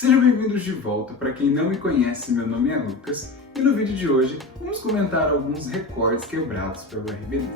Sejam bem-vindos de volta. Para quem não me conhece, meu nome é Lucas e no vídeo de hoje vamos comentar alguns recordes quebrados pelo RBD.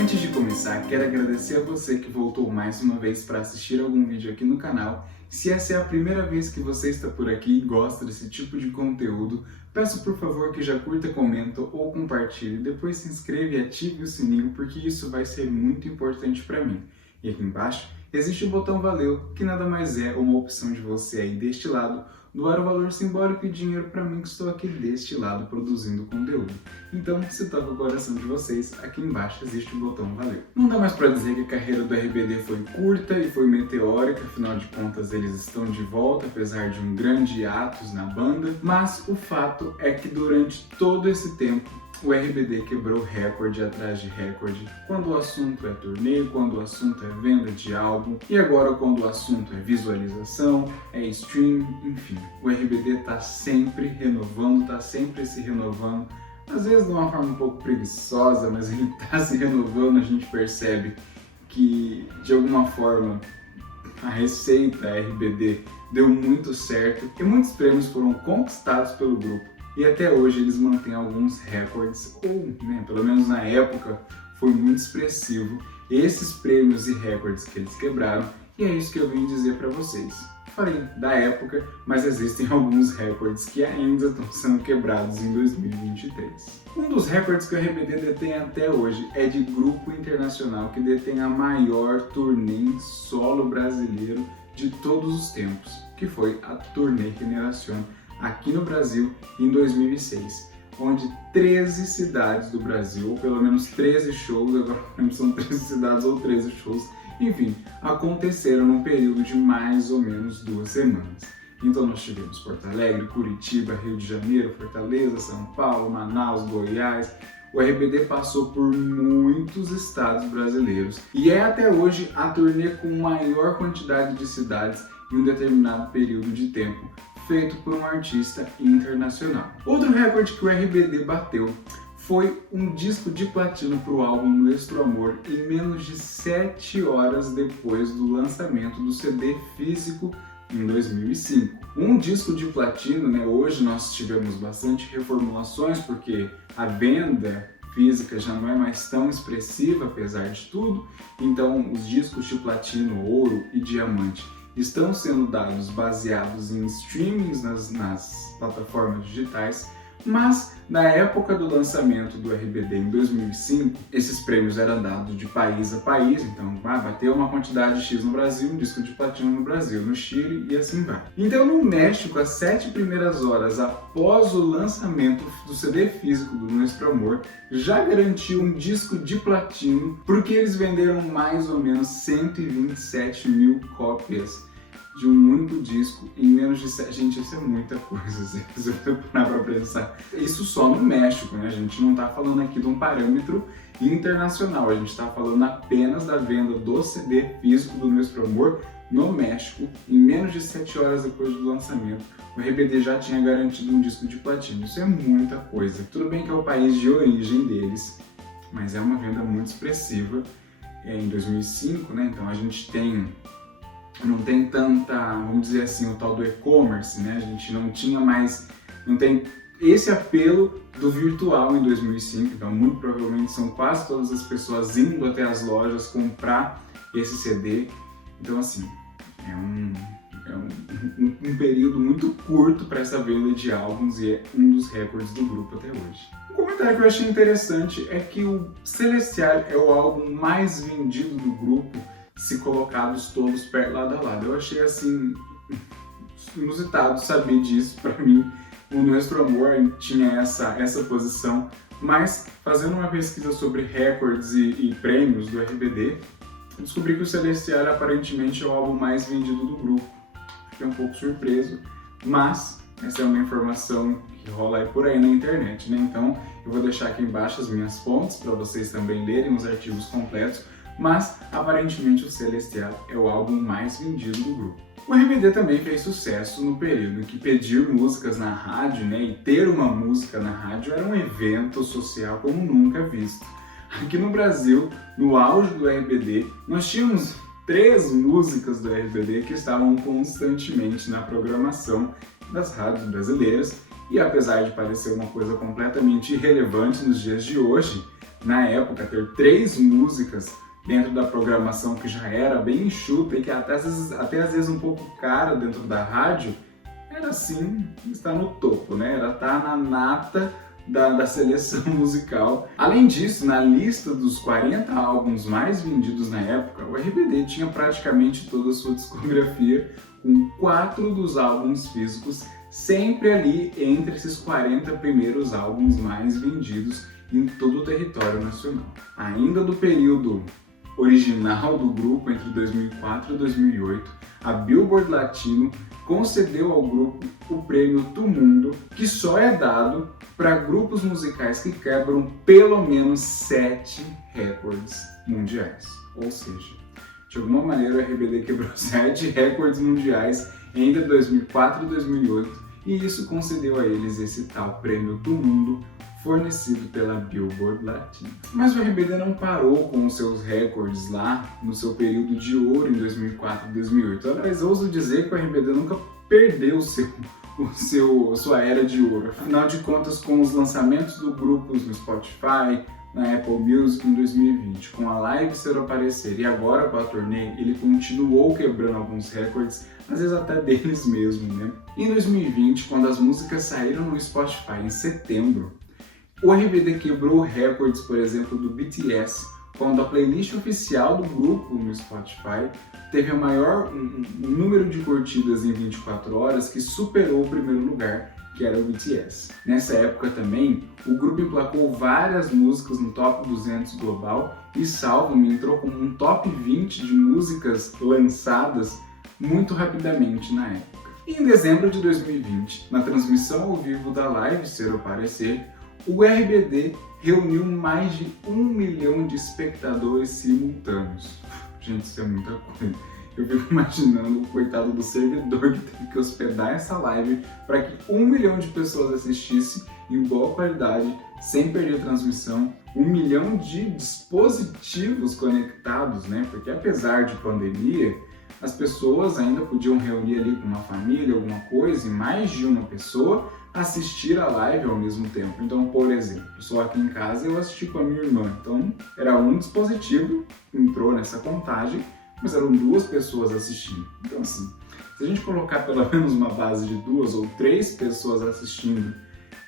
Antes de começar, quero agradecer a você que voltou mais uma vez para assistir algum vídeo aqui no canal. Se essa é a primeira vez que você está por aqui e gosta desse tipo de conteúdo, peço por favor que já curta, comenta ou compartilhe, depois se inscreva e ative o sininho porque isso vai ser muito importante para mim. E aqui embaixo existe o botão Valeu, que nada mais é uma opção de você aí deste lado doar o valor simbólico e dinheiro para mim que estou aqui deste lado produzindo conteúdo. Então, se toca o coração de vocês, aqui embaixo existe o botão Valeu. Não dá mais para dizer que a carreira do RBD foi curta e foi meteórica, afinal de contas eles estão de volta, apesar de um grande hiatus na banda, mas o fato é que durante todo esse tempo o RBD quebrou recorde atrás de recorde, quando o assunto é turnê, quando o assunto é venda de álbum, e agora quando o assunto é visualização, é stream, enfim. O RBD tá sempre renovando, tá sempre se renovando, às vezes de uma forma um pouco preguiçosa, mas ele tá se renovando, a gente percebe que de alguma forma a receita RBD deu muito certo e muitos prêmios foram conquistados pelo grupo. E até hoje eles mantêm alguns recordes, ou pelo menos na época foi muito expressivo esses prêmios e recordes que eles quebraram, e é isso que eu vim dizer para vocês. Falei da época, mas existem alguns recordes que ainda estão sendo quebrados em 2023. Um dos recordes que o RBD detém até hoje é de grupo internacional que detém a maior turnê em solo brasileiro de todos os tempos, que foi a Turnê Generación aqui no Brasil em 2006, onde 13 cidades do Brasil, ou pelo menos 13 shows, agora não são 13 cidades ou 13 shows, enfim, aconteceram num período de mais ou menos 2 semanas. Então nós tivemos Porto Alegre, Curitiba, Rio de Janeiro, Fortaleza, São Paulo, Manaus, Goiás. O RBD passou por muitos estados brasileiros e é até hoje a turnê com maior quantidade de cidades em um determinado período de tempo, feito por um artista internacional. Outro recorde que o RBD bateu foi um disco de platino para o álbum Nuestro Amor em menos de 7 horas depois do lançamento do CD físico em 2005. Um disco de platino, hoje nós tivemos bastante reformulações porque a venda física já não é mais tão expressiva apesar de tudo, então os discos de platino, ouro e diamante estão sendo dados baseados em streamings nas plataformas digitais, mas na época do lançamento do RBD em 2005, esses prêmios eram dados de país a país, então bateu uma quantidade X no Brasil, um disco de platino no Brasil, no Chile e assim vai. Então no México, às 7 primeiras horas após o lançamento do CD físico do Nuestro Amor, já garantiu um disco de platino, porque eles venderam mais ou menos 127 mil cópias de um único disco em menos de 7... Gente, isso é muita coisa, se você parar pra pensar. Isso só no México, A gente não tá falando aqui de um parâmetro internacional, a gente tá falando apenas da venda do CD físico do Nuestro Amor no México, em menos de 7 horas depois do lançamento. O RBD já tinha garantido um disco de platino, isso é muita coisa. Tudo bem que é o país de origem deles, mas é uma venda muito expressiva. Em 2005, Então a gente não tem tanta, vamos dizer assim, o tal do e-commerce, A gente não tem esse apelo do virtual em 2005, então muito provavelmente são quase todas as pessoas indo até as lojas comprar esse CD. Então assim, é um período muito curto para essa venda de álbuns e é um dos recordes do grupo até hoje. Um comentário que eu achei interessante é que o Celestial é o álbum mais vendido do grupo, se colocados todos lado a lado. Eu achei assim inusitado saber disso. Para mim, o Nuestro Amor tinha essa posição, mas fazendo uma pesquisa sobre recordes e prêmios do RBD, eu descobri que o Celestial aparentemente é o álbum mais vendido do grupo. Fiquei um pouco surpreso, mas essa é uma informação que rola aí por aí na internet, Então eu vou deixar aqui embaixo as minhas fontes para vocês também lerem os artigos completos, mas aparentemente o Celestial é o álbum mais vendido do grupo. O RBD também fez sucesso no período em que pedir músicas na rádio, e ter uma música na rádio era um evento social como nunca visto. Aqui no Brasil, no auge do RBD, nós tínhamos 3 músicas do RBD que estavam constantemente na programação das rádios brasileiras. E apesar de parecer uma coisa completamente irrelevante nos dias de hoje, na época ter 3 músicas dentro da programação que já era bem enxuta e que até às vezes um pouco cara dentro da rádio, era assim, está no topo, né? Era estar na nata da seleção musical. Além disso, na lista dos 40 álbuns mais vendidos na época, o RBD tinha praticamente toda a sua discografia, com 4 dos álbuns físicos sempre ali entre esses 40 primeiros álbuns mais vendidos em todo o território nacional. Ainda do período original do grupo, entre 2004 e 2008, a Billboard Latino concedeu ao grupo o prêmio Tu Mundo, que só é dado para grupos musicais que quebram pelo menos 7 recordes mundiais. Ou seja, de alguma maneira o RBD quebrou 7 recordes mundiais entre 2004 e 2008, e isso concedeu a eles esse tal prêmio Tu Mundo, fornecido pela Billboard Latino. Mas o RBD não parou com os seus recordes lá no seu período de ouro em 2004 e 2008. Aliás, ouso dizer que o RBD nunca perdeu sua era de ouro. Afinal de contas, com os lançamentos do grupo no Spotify, na Apple Music em 2020, com a Live Ser Aparecer e agora com a turnê, ele continuou quebrando alguns recordes, às vezes até deles mesmo, né? Em 2020, quando as músicas saíram no Spotify em setembro, o RBD quebrou recordes, por exemplo, do BTS, quando a playlist oficial do grupo no Spotify teve o maior número de curtidas em 24 horas, que superou o primeiro lugar, que era o BTS. Nessa época também, o grupo emplacou várias músicas no Top 200 global e Salva-me entrou como um Top 20 de músicas lançadas muito rapidamente na época. E em dezembro de 2020, na transmissão ao vivo da Live Ser Aparecer, o RBD reuniu mais de 1 milhão de espectadores simultâneos. Gente, isso é muita coisa. Eu fico imaginando o coitado do servidor que teve que hospedar essa live para que 1 milhão de pessoas assistissem em boa qualidade, sem perder a transmissão. 1 milhão de dispositivos conectados, né? Porque apesar de pandemia, as pessoas ainda podiam reunir ali com uma família, alguma coisa, e mais de uma pessoa assistir a live ao mesmo tempo. Então, por exemplo, só aqui em casa eu assisti com a minha irmã. Então, era um dispositivo que entrou nessa contagem, mas eram 2 pessoas assistindo. Então, assim, se a gente colocar pelo menos uma base de 2 ou 3 pessoas assistindo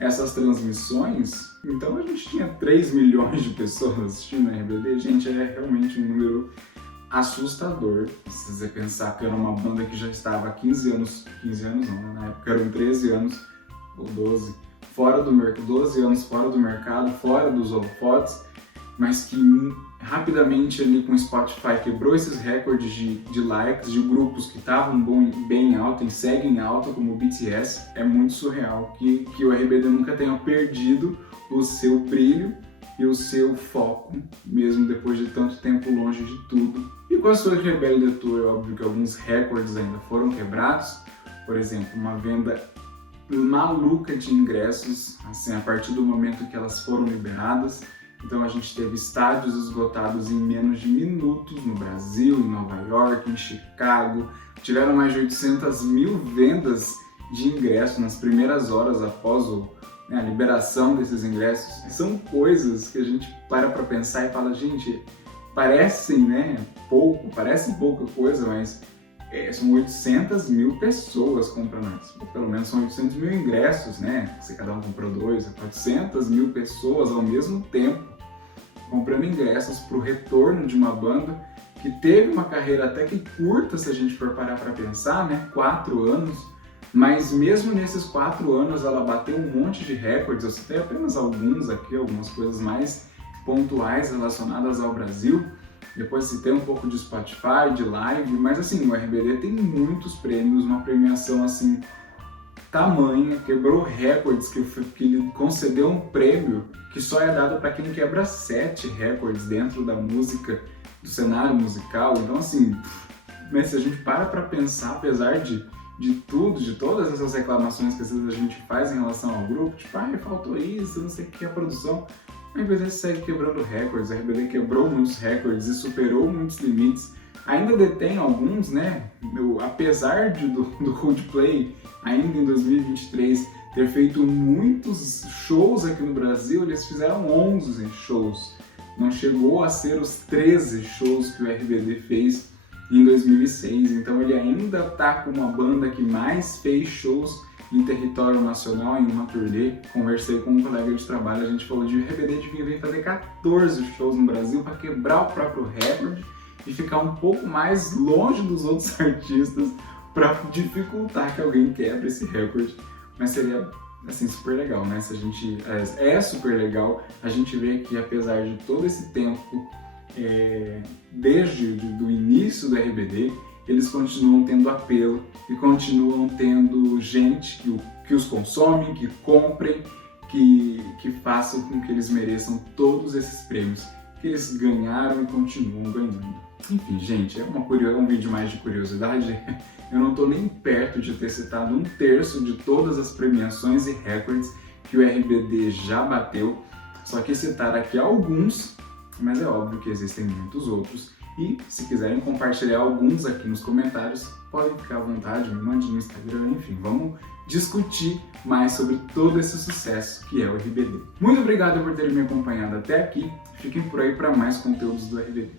essas transmissões, então a gente tinha 3 milhões de pessoas assistindo a RBD. Gente, é realmente um número assustador. Se você pensar que era uma banda que já estava há 15 anos não, na época eram 13 anos, ou 12, 12 anos fora do mercado, fora dos holofotes, mas que rapidamente ali com o Spotify quebrou esses recordes de likes de grupos que estavam bem alto e seguem alta, como o BTS. É muito surreal que o RBD nunca tenha perdido o seu brilho e o seu foco, mesmo depois de tanto tempo longe de tudo. E com a sua Rebelde Tour, é óbvio que alguns recordes ainda foram quebrados. Por exemplo, uma venda maluca de ingressos, assim, a partir do momento que elas foram liberadas. Então a gente teve estádios esgotados em menos de minutos no Brasil, em Nova York, em Chicago. Tiveram mais de 800 mil vendas de ingressos nas primeiras horas após a liberação desses ingressos. São coisas que a gente para pensar e fala, gente, parece pouca coisa, mas são 800 mil pessoas comprando isso. Pelo menos são 800 mil ingressos, né? Se cada um comprou 2, 400 mil pessoas ao mesmo tempo comprando ingressos para o retorno de uma banda que teve uma carreira até que curta, se a gente for parar para pensar, né? 4 anos. Mas mesmo nesses 4 anos ela bateu um monte de recordes. Eu citei apenas alguns aqui, algumas coisas mais pontuais relacionadas ao Brasil. Depois citei um pouco de Spotify, de live, mas assim, o RBD tem muitos prêmios, uma premiação assim, tamanha, quebrou recordes, que ele concedeu um prêmio que só é dado para quem quebra 7 recordes dentro da música, do cenário musical. Então assim, né, se a gente para pensar, apesar de tudo, de todas essas reclamações que às vezes a gente faz em relação ao grupo, tipo, faltou isso, não sei o que, a produção, a RBD segue quebrando recordes. A RBD quebrou muitos recordes e superou muitos limites ainda detém alguns, né? Apesar do Coldplay, ainda em 2023, ter feito muitos shows aqui no Brasil, eles fizeram 11 shows. Não chegou a ser os 13 shows que o RBD fez em 2006, então ele ainda está como a banda que mais fez shows em território nacional, em uma turnê. Conversei com um colega de trabalho, a gente falou de RBD devia vir fazer 14 shows no Brasil para quebrar o próprio recorde e ficar um pouco mais longe dos outros artistas para dificultar que alguém quebre esse recorde. Mas seria, assim, super legal, né? Se a gente... É super legal a gente ver que, apesar de todo esse tempo, desde o início do RBD, eles continuam tendo apelo e continuam tendo gente que os consome, que comprem, que façam com que eles mereçam todos esses prêmios que eles ganharam e continuam ganhando. Enfim, gente, é um vídeo mais de curiosidade. Eu não estou nem perto de ter citado 1/3 de todas as premiações e recordes que o RBD já bateu, só que citar aqui alguns, mas é óbvio que existem muitos outros. E se quiserem compartilhar alguns aqui nos comentários, podem ficar à vontade, me mande no Instagram, enfim, vamos discutir mais sobre todo esse sucesso que é o RBD. Muito obrigado por terem me acompanhado até aqui, fiquem por aí para mais conteúdos do RBD.